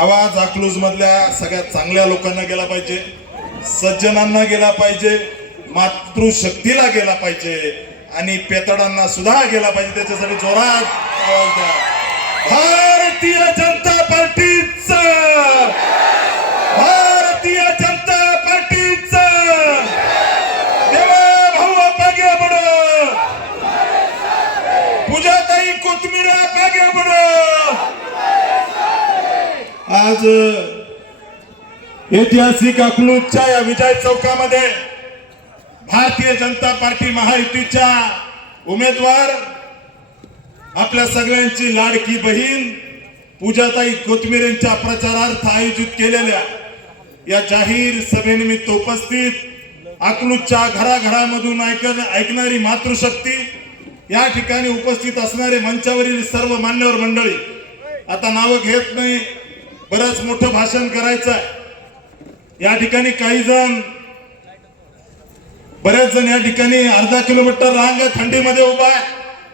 आवाज अकलूज मधल्या सगळ्यात चांगल्या लोकांना गेला पाहिजे. सज्जनांना गेला पाहिजे. मातृशक्तीला गेला पाहिजे. आणि पेतडांना सुद्धा गेला पाहिजे. त्याच्यासाठी जोरात आवाज द्या. भारतीय जनता पार्टीचा. भारतीय जनता पार्टीचा देवा भाऊ पागे बडो पूजाताई कोथमिरा पागे बडो आज ऐतिहासिक अकलूजच्या या विजय चौकामध्ये भारतीय जनता पार्टी महायुतीच्या उमेदवार आपल्या सगळ्यांची लाडकी बहीण पूजाताई कोथमिरेंच्या प्रचारार्थ आयोजित केलेल्या या जाहीर सभेनिमित्त उपस्थित अकलूजच्या घराघरामधून ऐक ऐकणारी मातृशक्ती या ठिकाणी उपस्थित असणारे मंचावरील सर्व मान्यवर मंडळी आता नावं घेत नाही. बरंच मोठं भाषण करायचं आहे. या ठिकाणी काही जण बरेच जण या ठिकाणी अर्धा किलोमीटर रांग थंडीमध्ये उभा आहे.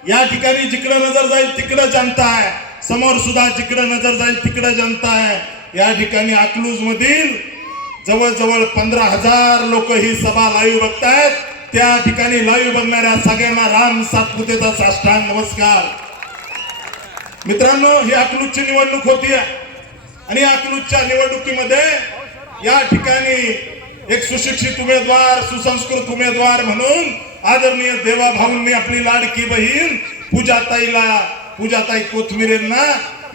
या ठिकाणी जिकडं नजर जाईल तिकडं जनता आहे. समोर सुद्धा जिकडं नजर जाईल तिकडं जनता आहे. या ठिकाणी अकलूज मधील जवळजवळ पंधरा हजार लोक ही सभा लाईव्ह बघतायत. त्या ठिकाणी लाईव्ह बघणाऱ्या सगळ्यांना राम सातपुतेचा साष्टांग नमस्कार. मित्रांनो ही अकलूजची निवडणूक होती आणि अकलूजच्या निवडणुकीमध्ये या ठिकाणी एक सुशिक्षित उमेदवार सुसंस्कृत उमेदवार म्हणून आदरणीय देवा भाऊंनी आपली लाडकी बहीण पूजाताईला पूजाताई कोथमिरेंना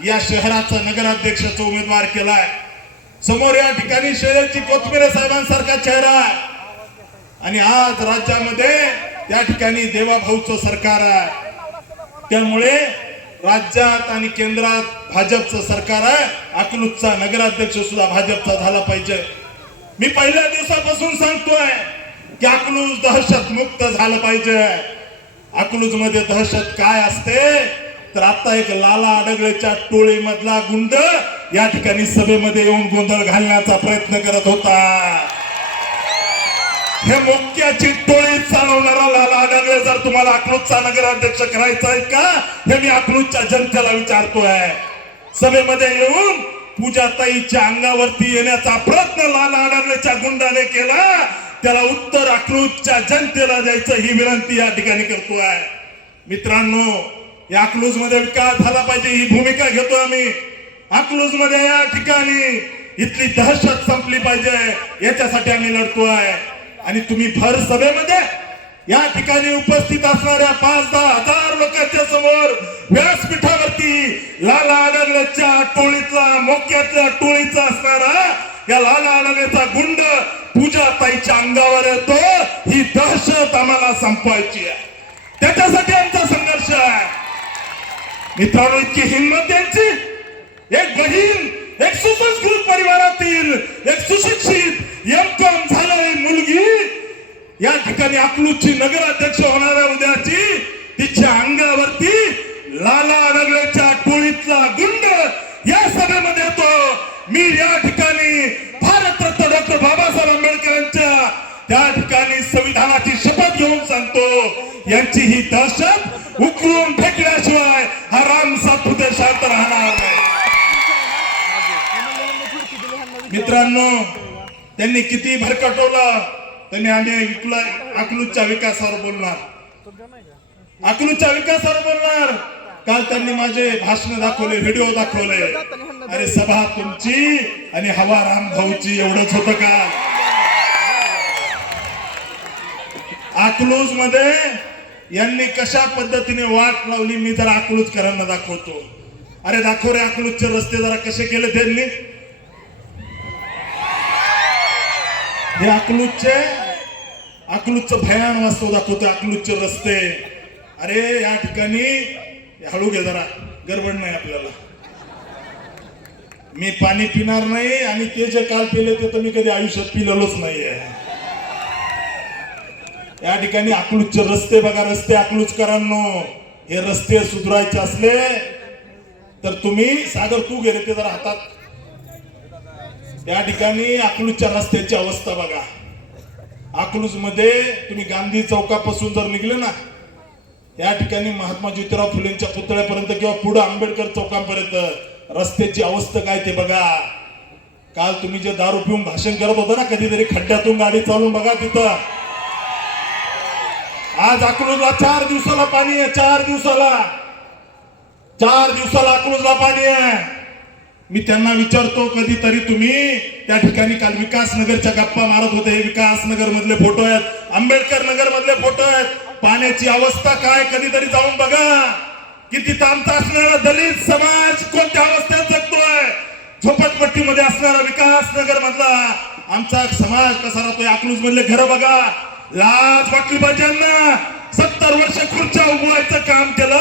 या शहराचा नगराध्यक्षाचा उमेदवार केलाय. समोर या ठिकाणी शहराची कोथमिरे साहेबांसारखा चेहरा आहे. आणि आज राज्यामध्ये त्या ठिकाणी देवाभाऊचं सरकार आहे. त्यामुळे राज्यात आणि केंद्रात भाजपचं सरकार आहे. अकलूजचा नगराध्यक्ष सुद्धा भाजपचा झाला पाहिजे. मी पहिल्या दिवसापासून सांगतोय की अकलूज दहशत मुक्त झालं पाहिजे. अकलूजमध्ये दहशत काय असते? तर आता एक लाला अडगळेच्या टोळीमधला गुंड या ठिकाणी सभेमध्ये येऊन गोंधळ घालण्याचा प्रयत्न करत होता. हे मोक्याची टोळी चालवणारा लाला आडगळे जर तुम्हाला अकलूजचा नगराध्यक्ष करायचा आहे का? हे मी अकलूजच्या जनतेला विचारतोय. सभेमध्ये येऊन पूजाताईच्या अंगावरती येण्याचा प्रयत्न लाला आडगळेच्या गुंडाने केला. त्याला उत्तर अकलूजच्या जनतेला द्यायचं ही विनंती या ठिकाणी करतोय. मित्रांनो या अकलूजमध्ये विकास झाला पाहिजे ही भूमिका घेतो आम्ही. अकलूजमध्ये या ठिकाणी इथली दहशत संपली पाहिजे. याच्यासाठी आम्ही लढतोय. आणि तुम्ही भर सभेमध्ये या ठिकाणी उपस्थित असणाऱ्या पाच दहा हजार लोकांच्या समोर व्यासपीठावरती लाला आडगळच्या टोळीतला मोक्यातल्या टोळीचा असणारा या लाला आडगळचा गुंड पूजा ताईच्या अंगावर येतो. ही दहशत आम्हाला संपवायची आहे. त्याच्यासाठी आमचा संघर्ष आहे. मित्रांनो इतकी हिंमत त्यांची एक बहीण एक सुसंस्कृत परिवारातील एक सुशिक्षित एम कॉम झालेली मुलगी. या ठिकाणी अकलूजची नगराध्यक्ष होणाऱ्या उद्याची तिच्या अंगावरती लाला रगड्याच्या त्यांनी किती भरकटवलं त्यांनी आम्ही विकला अकलूजच्या विकासावर बोलणार. अकलूजच्या विकासावर बोलणार. काल त्यांनी माझे भाषण दाखवले व्हिडिओ दाखवले. अरे सभा तुमची आणि हवा राम भाऊची एवढंच होत का? अकलूजमध्ये यांनी कशा पद्धतीने वाट लावली मी जरा अकलूजकरांना दाखवतो. अरे दाखव रे अकलूजचे रस्ते जरा कसे केले त्यांनी. हे अकलूजचे अकलूजचं भयान वास्तव दाखवतो अकलूजचे रस्ते. अरे या ठिकाणी हळू घे जरा गडबड नाही आपल्याला. मी पाणी पिणार नाही आणि ते जे काल पिले ते तर मी कधी आयुष्यात पिलेलोच नाहीये. या ठिकाणी अकलूजचे रस्ते बघा रस्ते अकलूजकरांनो. हे रस्ते सुधारायचे असले तर तुम्ही सागर तू गेले ते जरा हातात. या ठिकाणी अकलूजच्या रस्त्याची अवस्था बघा. अकलूजमध्ये तुम्ही गांधी चौकापासून जर निघले ना या ठिकाणी महात्मा ज्योतिराव फुलेंच्या पुतळ्यापर्यंत किंवा पुढे आंबेडकर चौकांपर्यंत रस्त्याची अवस्था काय ते बघा. काल तुम्ही जे दारू पिऊन भाषण करत होता ना कधीतरी खड्ड्यातून गाडी चालून बघा तिथं. आज अकलूजला चार दिवसाला पाणी आहे चार दिवसाला. चार दिवसाला अकलूजला पाणी आहे. मी त्यांना विचारतो कधीतरी तुम्ही त्या ठिकाणी काल विकास नगरच्या गप्पा मारत होते. विकास नगर मधले फोटो आहेत. आंबेडकर नगर मधले फोटो आहेत. पाण्याची अवस्था काय? कधीतरी जाऊन बघा. किती तिथं आमचा असणारा दलित समाज कोणत्या अवस्थेत जगतोय? झोपटपट्टीमध्ये असणारा विकास नगर मधला आमचा समाज कसा राहतोय? अकलूज मधले घर बघा. लाज वाटली पाहिजे यांना. सत्तर वर्ष खुर्च्या उभवायचं काम केलं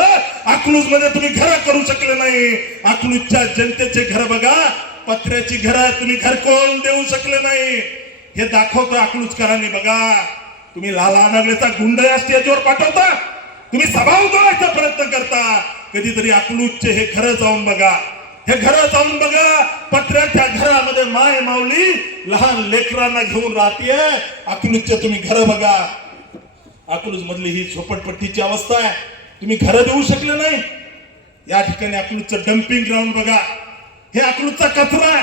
अकलूजमध्ये तुम्ही घर करू शकले नाही. अकलूजच्या जनतेचे घर बघा पत्र्याची घर तुम्ही घरकोल देऊ शकले नाही. हे दाखवतो अकलूजकरांनी बघा. तुम्ही लाला नगरेचा गुंड या स्टेजवर पाठवता. तुम्ही सभा उगवायचा प्रयत्न करता. कधीतरी अकलूजचे हे घर जाऊन बघा. हे घर जाऊन बघा. पत्र्याच्या घरामध्ये माय माऊली लहान लेकरांना घेऊन राहतीये. अकलूजचे तुम्ही घर बघा. अकलूज मधली ही झोपडपट्टीची अवस्था आहे. तुम्ही घर देऊ शकले नाही. या ठिकाणी अकलूजचं डम्पिंग ग्राउंड बघा. हे अकलूजचा कचरा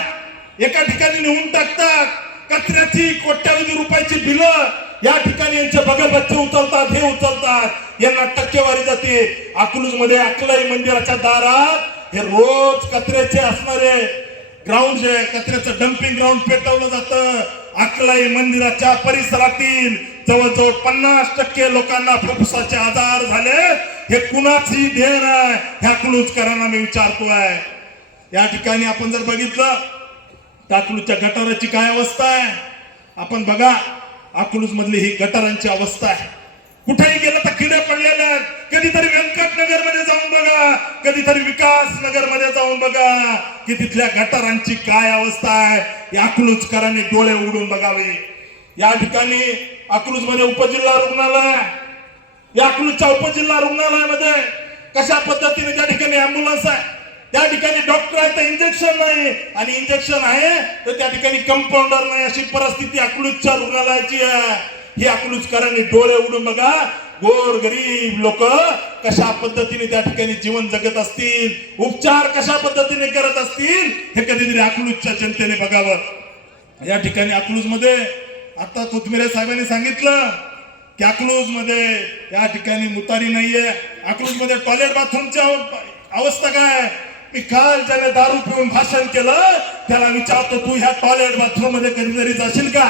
एका ठिकाणी नेऊन टाकतात. कचऱ्याची कोट्यावधी रुपयाची बिलं या ठिकाणी यांचे बगल बच्चे उचलतात हे उचलतात. यांना टक्केवारी जाते. अकलूजमध्ये अकलाई मंदिराच्या दारात हे रोज कचऱ्याचे असणारे ग्राउंड जे कचऱ्याचं डम्पिंग ग्राउंड पेटवलं जातं. अकलाई मंदिराच्या परिसरातील जवळजवळ पन्नास टक्के लोकांना फुफ्फुसाचे आजार झाले. हे कुणाची देण आहे ह्या कुलूजकरांना मी विचारतोय. या ठिकाणी आपण जर बघितलं त्या अकलूजच्या गटाराची काय अवस्था आहे? आपण बघा अकलूज मधली ही गटारांची अवस्था आहे. कुठेही गेलं तर किडे पडलेले आहेत. कधीतरी व्यंकटनगरमध्ये जाऊन बघा कधीतरी विकास नगरमध्ये जाऊन बघा की तिथल्या गटारांची काय अवस्था आहे? या अकलूजकरांनी डोळे उडून बघावे. या ठिकाणी अकलूजमध्ये उपजिल्हा रुग्णालय या अकलूजच्या उपजिल्हा रुग्णालयामध्ये कशा पद्धतीने त्या ठिकाणी अँब्युलन्स आहे? त्या ठिकाणी डॉक्टर आहे तर इंजेक्शन नाही. आणि इंजेक्शन आहे तर त्या ठिकाणी कंपाऊंडर नाही अशी परिस्थिती अकलूजच्या रुग्णालयाची आहे. ही अकलूजकरांनी डोळे उडून बघा. गोर गरीब लोक कशा पद्धतीने त्या ठिकाणी जीवन जगत असतील? उपचार कशा पद्धतीने करत असतील? हे कधीतरी अकलूजच्या जनतेने बघावं. या ठिकाणी अकलूजमध्ये आता कोथमिरे साहेबांनी सांगितलं की अकलूजमध्ये या ठिकाणी मुतारी नाहीये. अकलूजमध्ये टॉयलेट बाथरूमची अवस्था काय मी काल ज्याने दारू पिऊन भाषण केलं त्याला विचारतो तू ह्या टॉयलेट बाथरूममध्ये कधीतरी जाशील का?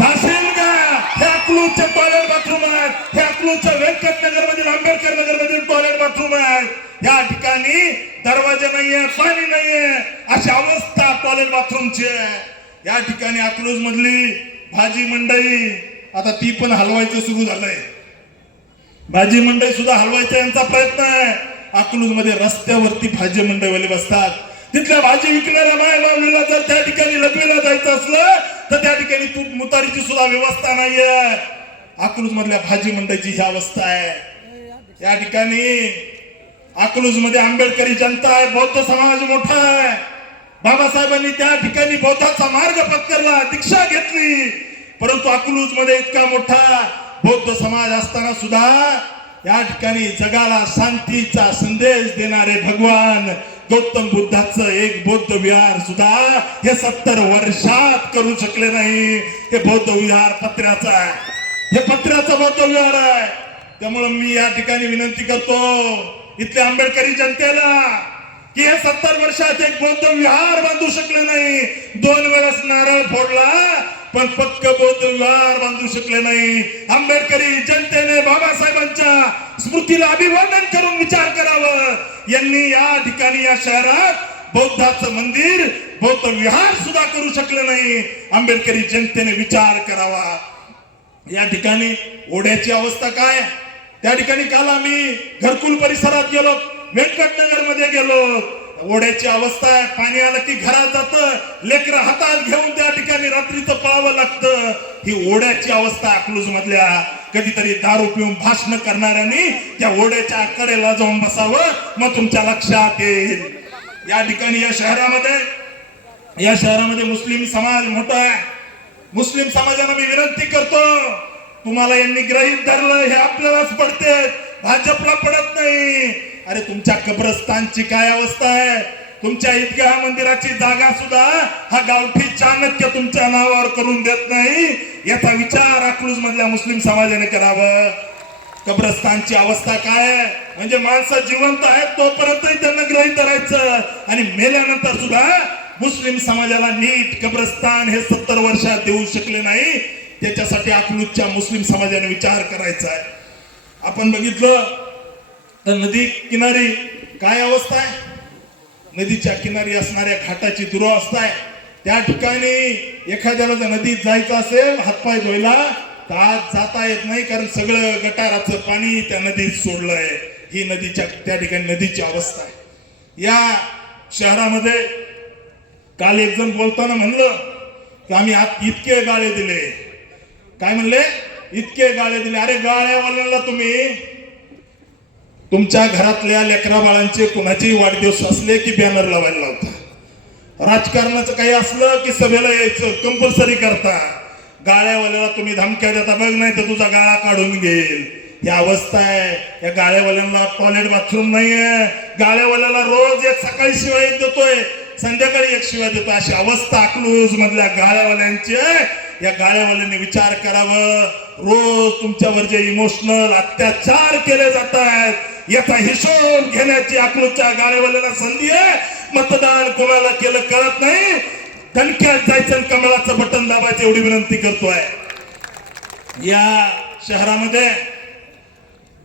जाशील का? हे अकलूजचे टॉयलेट बाथरूम आहेत. हे अकलूजच्या व्यंकटनगर मधील आंबेडकर नगर मधील टॉयलेट बाथरूम आहेत. या ठिकाणी दरवाजे नाहीये पाणी नाहीये. अशी अवस्था टॉयलेट बाथरूमची आहे. या ठिकाणी अकलूज मधली भाजी मंडई आता ती पण हलवायचं सुरू झालंय. भाजी मंडई सुद्धा हलवायचा यांचा प्रयत्न आहे. अकलूजमध्ये रस्त्यावरती भाजी मंडईवाले बसतात. तिथल्या भाजी विकणाऱ्या माय माऊलीला जर त्या ठिकाणी लपवीला जायचं असलं तर त्या ठिकाणी तूप मुतारीची सुद्धा व्यवस्था नाहीये. अकलूज मधल्या भाजी मंडईची ही अवस्था आहे. या ठिकाणी अकलूजमध्ये आंबेडकरी जनता आहे बौद्ध समाज मोठा आहे. बाबासाहेबांनी त्या ठिकाणी बौद्धाचा मार्ग पत्करला दीक्षा घेतली. परंतु अकलूजमध्ये इतका मोठा बौद्ध समाज असताना सुद्धा या ठिकाणी जगाला शांतीचा संदेश देणारे भगवान गौतम बुद्धाचं एक बौद्ध विहार सुद्धा हे सत्तर वर्षात करू शकले नाही. हे बौद्ध विहार पत्र्याचं आहे. हे पत्र्याचं बौद्ध विहार आहे. त्यामुळे मी या ठिकाणी विनंती करतो इथल्या आंबेडकरी जनतेला की हे सत्तर वर्षात एक बौद्ध विहार बांधू शकले नाही. दोन वेळेस नारळ फोडला पण पक्क बौद्ध विहार बांधू शकले नाही. आंबेडकरी जनतेने बाबासाहेबांच्या स्मृतीला अभिवादन करून विचार करावं. यांनी या ठिकाणी या शहरात बौद्धाचं मंदिर बौद्ध विहार सुद्धा करू शकले नाही. आंबेडकरी जनतेने विचार करावा. या ठिकाणी ओढ्याची अवस्था काय? त्या ठिकाणी काल आम्ही घरकुल परिसरात गेलो. व्यंकटनगरमध्ये गेलो. ओढ्याची अवस्था आहे पाणी आलं की घरात जात. लेकर हातात घेऊन त्या ठिकाणी रात्रीचं पळावं लागतं. ही ओढ्याची अवस्था अकलूज मधल्या कधीतरी दारू पिऊन भाषण करणाऱ्यांनी त्या ओढ्याच्या कडेला जाऊन बसावं. मग तुमच्या लक्षात येईल. या ठिकाणी या शहरामध्ये या शहरामध्ये मुस्लिम समाज मोठा आहे. मुस्लिम समाजाला मी विनंती करतो तुम्हाला यांनी ग्रहित धरलं हे आपल्यालाच पडते. भाजपला पडत नाही. अरे तुमच्या कब्रस्तानची काय अवस्था आहे? तुमच्या इतक्या मंदिराची जागा सुद्धा हा गावठी चाणक्य तुमच्या नावावर करून देत नाही. याचा विचार अकलूज मधल्या मुस्लिम समाजाने करावं. कब्रस्तानची अवस्था काय म्हणजे माणसं जिवंत आहेत तोपर्यंतही त्यांना ग्रहित करायचं आणि मेल्यानंतर सुद्धा मुस्लिम समाजाला नीट कब्रस्तान हे सत्तर वर्षात देऊ शकले नाही. त्याच्यासाठी अकलूजच्या मुस्लिम समाजाने विचार करायचा आहे. आपण बघितलं तर नदी किनारी काय अवस्था आहे? नदीच्या किनारी असणाऱ्या घाटाची दुरावस्था आहे. त्या ठिकाणी एखाद्याला जर नदीत जायचं असेल हातपाय धुवायला तर आज जाता येत नाही कारण सगळं गटाराचं पाणी त्या नदीत सोडलंय. ही नदीच्या त्या ठिकाणी नदीची अवस्था आहे. या शहरामध्ये काल एक जण बोलताना म्हणलं की आम्ही आत इतके गाळे दिले. काय म्हणले? इतके गाळे दिले. अरे गाळ्यावाल्याला तुम्ही तुमच्या घरातल्या लेकरा बाळांचे कुणाचेही वाढदिवस असले की बॅनर लावायला लावता. राजकारणाचं काही असलं की सभेला यायचं कंपल्सरी करता. गाळ्यावाल्याला तुम्ही धमक्या देता बघ नाही तर तुझा गाळा काढून घेईल. ही अवस्था आहे. या गाळ्यावाल्यांना टॉयलेट बाथरूम नाहीये. गाळ्यावाल्याला रोज एक सकाळी शिवाय देतोय संध्याकाळी एक शिवाय देतो अशी अवस्था अकलूज मधल्या गाळ्यावाल्यांची या गाळ्यावाल्यांनी विचार करावं. रोज तुमच्यावर जे इमोशनल अत्याचार केले जात आहेत याचा हिशोब घेण्याची अकलूजच्या गाळ्यावाल्यांना संधी आहे. मतदान कोणाला केलं कळत नाही. दणक्यात जायचं कमळाचं बटन दाबायचं एवढी विनंती करतोय. या शहरामध्ये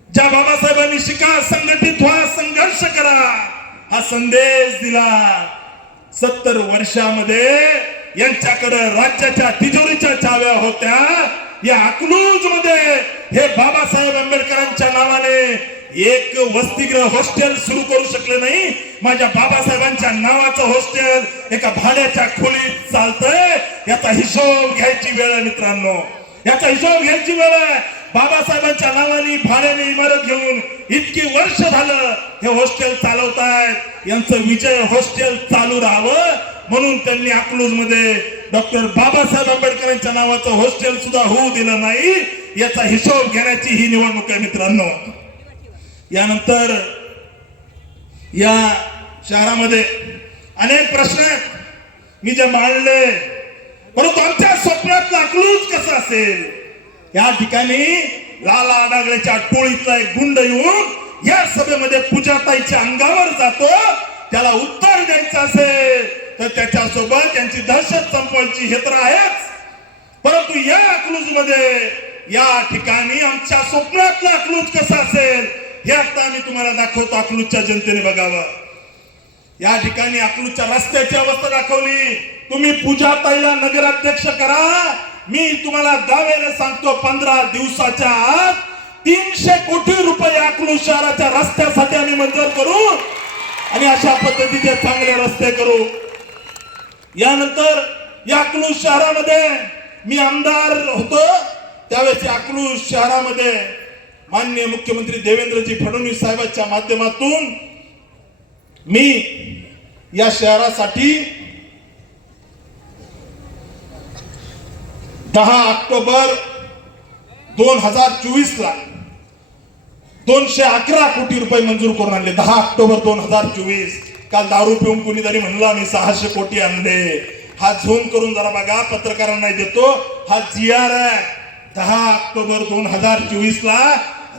ज्या बाबासाहेबांनी शिका संघटित व्हा संघर्ष करा हा संदेश दिला. सत्तर वर्षामध्ये यांच्याकडे राज्याच्या तिजोरीच्या चाव्या होत्या. या अकलूजमध्ये हे बाबासाहेब आंबेडकरांच्या नावाने एक वसतिगृह हॉस्टेल सुरू करू शकले नाही. माझ्या बाबासाहेबांच्या नावाचं हॉस्टेल एका भाड्याच्या खोलीत चालतंय. याचा हिशोब घ्यायची वेळ आहे मित्रांनो. याचा हिशोब घ्यायची वेळ आहे. बाबासाहेबांच्या नावाने भाड्याने इमारत घेऊन इतकी वर्ष झालं हे हॉस्टेल चालवतायत. यांचं विजय हॉस्टेल चालू राहावं म्हणून त्यांनी अकलूजमध्ये डॉक्टर बाबासाहेब आंबेडकरांच्या नावाचं हॉस्टेल सुद्धा होऊ दिलं नाही. याचा हिशोब घेण्याची ही निवडणूक आहे मित्रांनो. यानंतर या शहरामध्ये अनेक प्रश्न आहेत. मी जे मांडले परंतु आमच्या स्वप्नात अकलूज कसं असेल? या ठिकाणी लाला डागळेच्या टोळीतला एक गुंड येऊन या सभेमध्ये पूजाताईच्या अंगावर जातो. त्याला उत्तर द्यायचं असेल तर त्याच्यासोबत त्यांची दहशत संपवायची हे तर आहेच. परंतु या अकलूजमध्ये या ठिकाणी आमच्या स्वप्नातला अकलूज कसा असेल? हे आता आम्ही तुम्हाला दाखवतो अकलूजच्या जनतेने बघावं. या ठिकाणी अकलूजच्या रस्त्याची अवस्था दाखवली. तुम्ही पूजा ताईला नगराध्यक्ष करा. मी तुम्हाला दाव्याने सांगतो पंधरा दिवसाच्या आत तीनशे कोटी रुपये अकलूज शहराच्या रस्त्यासाठी आम्ही मंजूर करू आणि अशा पद्धतीचे चांगले रस्ते करू. यानंतर या अकलूज शहरामध्ये मी आमदार होतो. त्यावेळेस अकलूज शहरामध्ये माननीय मुख्यमंत्री देवेंद्रजी फडणवीस साहेबांच्या माध्यमातून मी या शहरासाठी दहा ऑक्टोबर दोन हजार चोवीस ला दोनशे अकरा कोटी रुपये मंजूर करून आणले. दहा ऑक्टोबर दोन हजार चोवीस. काल दारू पिऊन कुणीतरी म्हणलं आम्ही सहाशे कोटी आणले. हा झोन करून जरा बघा पत्रकारांना देतो. हा जी आर आहे दहा ऑक्टोबर दोन हजार चोवीस ला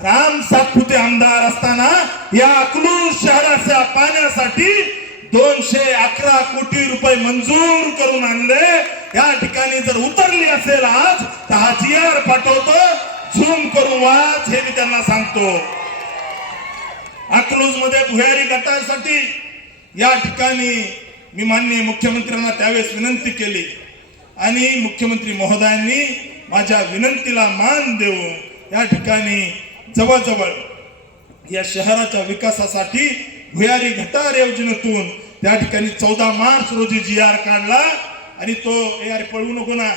राम सातपुते आमदार असताना या अकलूज शहराच्या पाण्यासाठी दोनशे अकरा कोटी रुपये मंजूर करून आणले. या ठिकाणी जर उतरली असेल आज तर हा आर पाठवतो. झूम करून वाच हे मी त्यांना सांगतो. अकलूजमध्ये भुयारी गटासाठी या ठिकाणी मी माननीय मुख्यमंत्र्यांना त्यावेळेस विनंती केली. आणि मुख्यमंत्री महोदयांनी माझ्या विनंतीला मान देऊन या ठिकाणी जवळजवळ या शहराच्या विकासासाठी भुयारी घटार योजनेतून त्या ठिकाणी चौदा मार्च रोजी जी आर काढला आणि तो यार पळवू नको ना.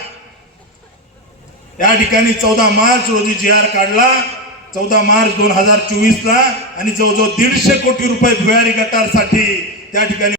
या ठिकाणी चौदा मार्च रोजी जी आर काढला चौदा मार्च दोन हजार चोवीस ला आणि जवळजवळ दीडशे कोटी रुपये भुयारी गटारसाठी त्या ठिकाणी